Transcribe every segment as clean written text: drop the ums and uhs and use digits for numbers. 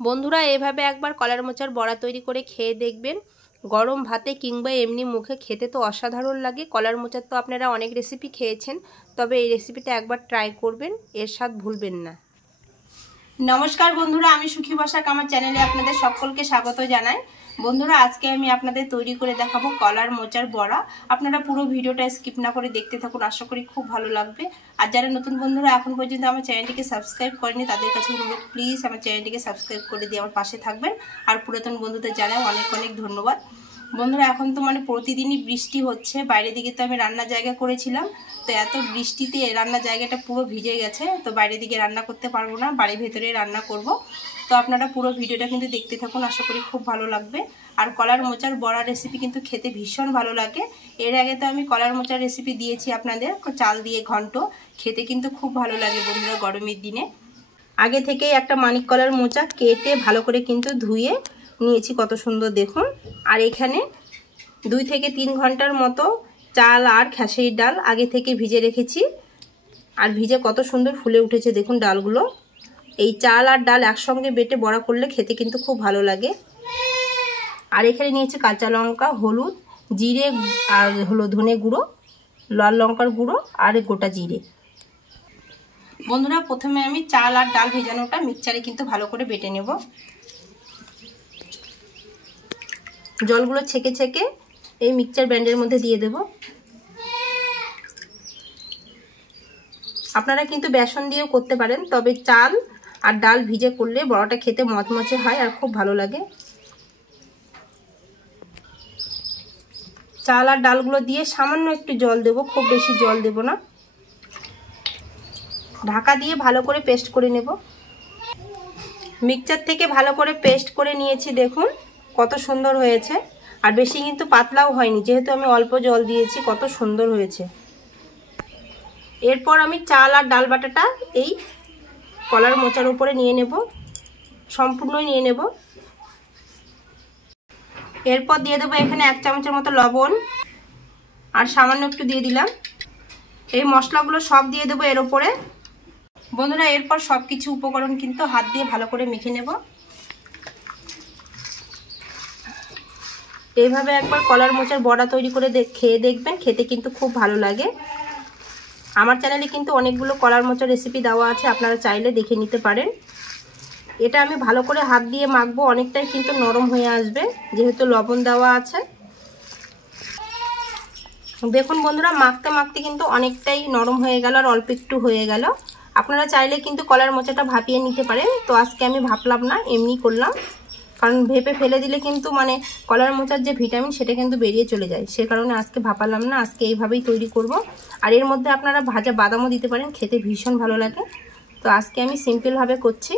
বন্ধুরা এভাবে একবার কলার মোচার বড়া তৈরি করে খেয়ে দেখবেন। গরম ভাতে কিংবা এমনি মুখে খেতে তো অসাধারণ লাগে। কলার মোচার তো আপনারা অনেক রেসিপি খেয়েছেন, তবে এই রেসিপিটা একবার ট্রাই করবেন, এর স্বাদ ভুলবেন না। নমস্কার বন্ধুরা, আমি সুখী বসাক আমার চ্যানেলে আপনাদের সকলকে স্বাগত জানাই। বন্ধুরা আজকে আমি আপনাদের তৈরি করে দেখাবো কলার মোচার বড়া। আপনারা পুরো ভিডিওটা স্কিপ না করে দেখতে থাকুন, আশা করি খুব ভালো লাগবে। আর যারা নতুন বন্ধুরা এখন পর্যন্ত আমার চ্যানেলটিকে সাবস্ক্রাইব করেনি তাদের কাছে অনুরোধ, প্লিজ আমার চ্যানেলটিকে সাবস্ক্রাইব করে দিয়ে আমার পাশে থাকবেন। আর পুরাতন বন্ধুদের জানাই অনেক অনেক ধন্যবাদ। বন্ধুরা এখন তো প্রতিদিনই বৃষ্টি হচ্ছে, বাইরের দিকে তো আমি রান্নার জায়গা করেছিলাম, তো এত বৃষ্টিতে রান্নার জায়গাটা পুরো ভিজে গেছে, তো বাইরের দিকে রান্না করতে পারবো না, বাড়ির ভেতরে রান্না করব। তো আপনারা পুরো ভিডিওটা কিন্তু দেখতে থাকুন, আশা করি খুব ভালো লাগবে। আর কলার মোচার বড়া রেসিপি কিন্তু খেতে ভীষণ ভালো লাগে। এর আগে তো আমি কলার মোচার রেসিপি দিয়েছি আপনাদের, চাল দিয়ে ঘন্ট, খেতে কিন্তু খুব ভালো লাগে বন্ধুরা গরমের দিনে। আগে থেকেই একটা মানিক কলার মোচা কেটে ভালো করে কিন্তু ধুয়ে নিয়েছি, কত সুন্দর দেখুন। আর এখানে 2 থেকে 3 ঘন্টার মতো চাল আর খেসারির ডাল আগে থেকে ভিজে রেখেছি। আর ভিজে কত সুন্দর ফুলে উঠেছে দেখুন ডালগুলো। এই চাল আর ডাল একসঙ্গে বেটে বড়া করলে খেতে কিন্তু খুব ভালো লাগে। আর এখানে নিয়েছি কাঁচা লঙ্কা, হলুদ, জিরে আর হলো ধনে গুঁড়ো, লাল লঙ্কার গুঁড়ো আর গোটা জিরে। বন্ধুরা প্রথমে আমি চাল আর ডাল ভেজানোটা মিক্সচারে কিন্তু ভালো করে বেটে নেব। জলগুলো ছেঁকে ছেঁকে এই মিক্সচার ব্লেন্ডের মধ্যে দিয়ে দেব। আপনারা কিন্তু বেসন দিয়েও করতে পারেন, তবে চাল আর ডাল ভিজে করলে বড়াটা খেতে মচমচে হয় আর খুব ভালো লাগে। চাল আর ডালগুলো দিয়ে সামান্য একটু জল দেব, খুব বেশি জল দেব না। ঢাকা দিয়ে ভালো করে পেস্ট করে নেব। মিক্সচার থেকে ভালো করে পেস্ট করে নিয়েছি, দেখুন কত সুন্দর হয়েছে। আর বেশি কিন্তু পাতলাও হয়নি, যেহেতু আমি অল্প জল দিয়েছি, কত সুন্দর হয়েছে। এরপর আমি চাল আর ডাল বাটাটা এই কলার মোচার উপরে নিয়ে নেব, সম্পূর্ণই নিয়ে নেব। এরপর দিয়ে দেবো এখানে 1 চামচের মতো লবণ, আর সামান্য একটু দিয়ে দিলাম। এই মশলাগুলো সব দিয়ে দেবো এর উপরে। বন্ধুরা এরপর সব কিছু উপকরণ কিন্তু হাত দিয়ে ভালো করে মেখে নেব। এইভাবে একবার কলার মোচার বড়া তৈরি করে খেয়ে দেখবেন, খেতে কিন্তু খুব ভালো লাগে। আমার চ্যানেলে কিন্তু অনেকগুলো কলার মোচার রেসিপি দেওয়া আছে, আপনারা চাইলে দেখে নিতে পারেন। এটা আমি ভালো করে হাত দিয়ে মাখবো, অনেকটাই কিন্তু নরম হয়ে আসবে যেহেতু লবণ দেওয়া আছে। দেখুন বন্ধুরা মাখতে মাখতে কিন্তু অনেকটাই নরম হয়ে গেল আর অল্প একটু হয়ে গেল। আপনারা চাইলে কিন্তু কলার মোচাটা ভাপিয়ে নিতে পারেন, তো আজকে আমি ভাপলাম না, এমনি করলাম। কারণ ভেপে ফেলে দিলে কিন্তু কলার মোচার যে ভিটামিন সেটা কিন্তু বেরিয়ে চলে যায়, সে কারণে আজকে ভাপালাম না, আজকে এইভাবেই তৈরি করব। আর এর মধ্যে আপনারা ভাজা বাদামও দিতে পারেন, খেতে ভীষণ ভালো লাগে। তো আজকে আমি সিম্পলভাবে করছি,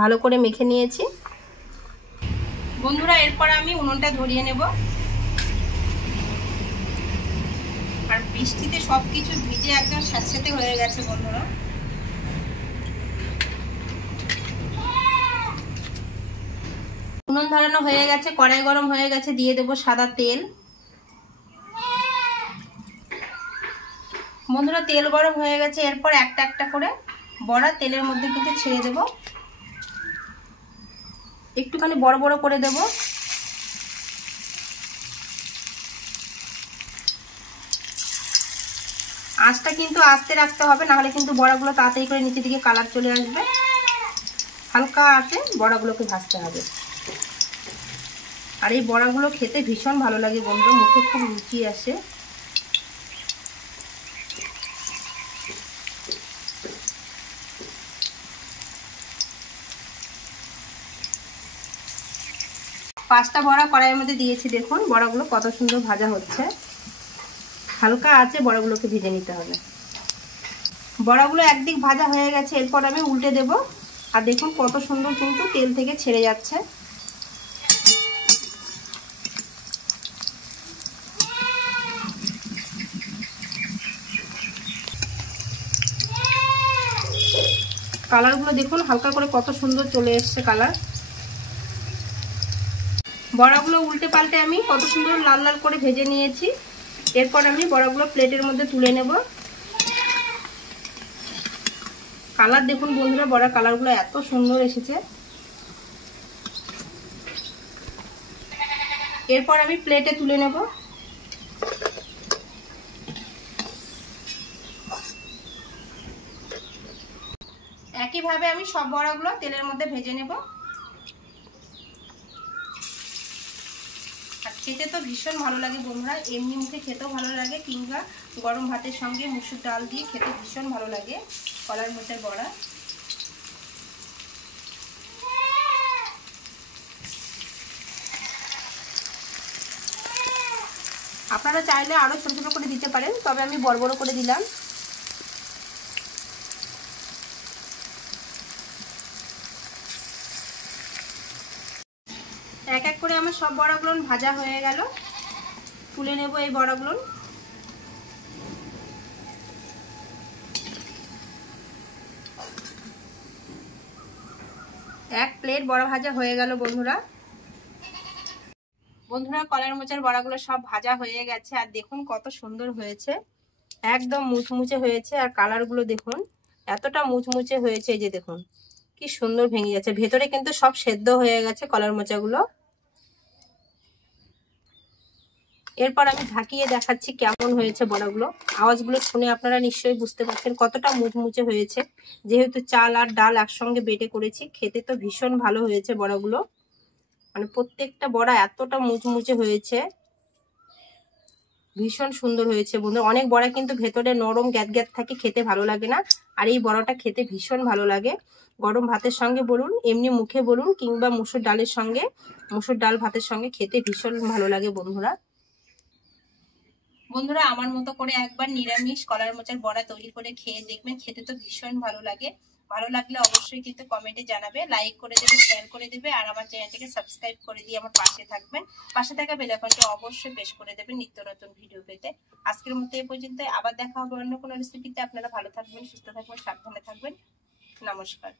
ভালো করে মেখে নিয়েছি। বন্ধুরা এরপর আমি উনুনটা ধরিয়ে নেব। আর বৃষ্টিতে সব কিছু ভিজে একদম স্যাঁতস্যাঁতে হয়ে গেছে বন্ধুরা। উনুন ধরানো হয়ে গেছে, কড়াই গরম হয়ে গেছে, দিয়ে দেব সাদা তেল। বন্ধুরা তেল গরম হয়ে গেছে, এরপর একটা একটা করে বড়া তেলের মধ্যে কিন্তু ছেড়ে দেব। একটুখানি বড় বড় করে দেব। আঁচটা কিন্তু আস্তে রাখতে হবে, নাহলে কিন্তু বড়াগুলো তাড়াতাড়ি করে নিচের দিকে কালার চলে আসবে। হালকা আঁচে বড়াগুলোকে ভাজতে হবে। আর এই বড়াগুলো খেতে ভীষণ ভালো লাগে বন্ধুরা, মুখে খুব রুচি আসে। পাঁচটা বড়া কড়াইয়ের মধ্যে দিয়েছি, দেখুন বড়াগুলো কত সুন্দর ভাজা হচ্ছে। হালকা আঁচে বড়াগুলোকে ভেজে নিতে হবে। বড়াগুলো একদিক ভাজা হয়ে গেছে, এরপর আমি উল্টে দেব। আর দেখুন কত সুন্দর কিন্তু তেল থেকে ছেড়ে যাচ্ছে। কালারগুলো দেখুন হালকা করে কত সুন্দর চলে এসছে কালার। বড়াগুলো উল্টে পাল্টে আমি কত সুন্দর লাল লাল করে ভেজে নিয়েছি। এরপর আমি বড়াগুলো প্লেটের মধ্যে তুলে নেব। কালার দেখুন বন্ধুরা, বড়া কালারগুলো এত সুন্দর এসেছে। এরপর আমি প্লেটে তুলে নেব। একইভাবে আমি সব বড়াগুলো তেলের মধ্যে ভেজে নেব। আর খেতে তো ভীষণ ভালো লাগে বন্ধুরা, এমনি মুখে খেতেও ভালো লাগে, কিংবা গরম ভাতের সঙ্গে মুসুর ডাল দিয়ে খেতে ভীষণ ভালো লাগে কলার মোচার বড়া। আপনারা চাইলে আরো ছোট ছোট করে দিতে পারেন, তবে আমি বড় বড় করে দিলাম। এক এক করে আমার সব বড়াগুলো ভাজা হয়ে গেল, তুলে নেব এই বড়াগুলো। এক প্লেট বড়া ভাজা হয়ে গেল বন্ধুরা। কলার মোচার বড়াগুলো সব ভাজা হয়ে গেছে, আর দেখুন কত সুন্দর হয়েছে, একদম মুচমুচে হয়েছে। আর কালারগুলো দেখুন এতটা মুচমুচে হয়েছে, এই যে দেখুন কি সুন্দর ভেঙে যাচ্ছে, ভেতরে কিন্তু সব সেদ্ধ হয়ে গেছে কলার মোচাগুলো। এরপর আমি ঢাকিয়ে দেখাচ্ছি কেমন হয়েছে বড়াগুলো। আওয়াজগুলো শুনে আপনারা নিশ্চয়ই বুঝতে পারছেন কতটা মুচমুচে হয়েছে। যেহেতু চাল আর ডাল একসঙ্গে বেটে করেছি, খেতে তো ভীষণ ভালো হয়েছে বড়াগুলো। মানে প্রত্যেকটা বড়া এতটা মুচমুচে হয়েছে, ভীষণ সুন্দর হয়েছে বন্ধু। অনেক বড়া কিন্তু ভেতরে নরম গ্যাদ গ্যাদ থাকে, খেতে ভালো লাগে না। আর এই বড়াটা খেতে ভীষণ ভালো লাগে, গরম ভাতের সঙ্গে বলুন, এমনি মুখে বলুন, কিংবা মুসুর ডালের সঙ্গে, মুসুর ডাল ভাতের সঙ্গে খেতে ভীষণ ভালো লাগে বন্ধুরা। আমার মতো করে একবার নিরামিষ কলার মোচার বড়া তৈরি করে খেয়ে দেখবেন, খেতে তো ভীষণ ভালো লাগে। ভালো লাগলে অবশ্যই কিন্তু কমেন্টে জানাবে, লাইক করে দেবে, শেয়ার করে দেবে, আর আমার চ্যানেলটাকে সাবস্ক্রাইব করে দিয়ে আমার পাশে থাকবেন। পাশে থাকা বেল আইকনটা অবশ্যই প্রেস করে দেবেন নিত্য নতুন ভিডিও পেতে। আজকের মতো এই পর্যন্ত, আবার দেখা হবে অন্য কোনো রেসিপিতে। আপনারা ভালো থাকবেন, সুস্থ থাকবেন, সাবধানে থাকবেন। নমস্কার।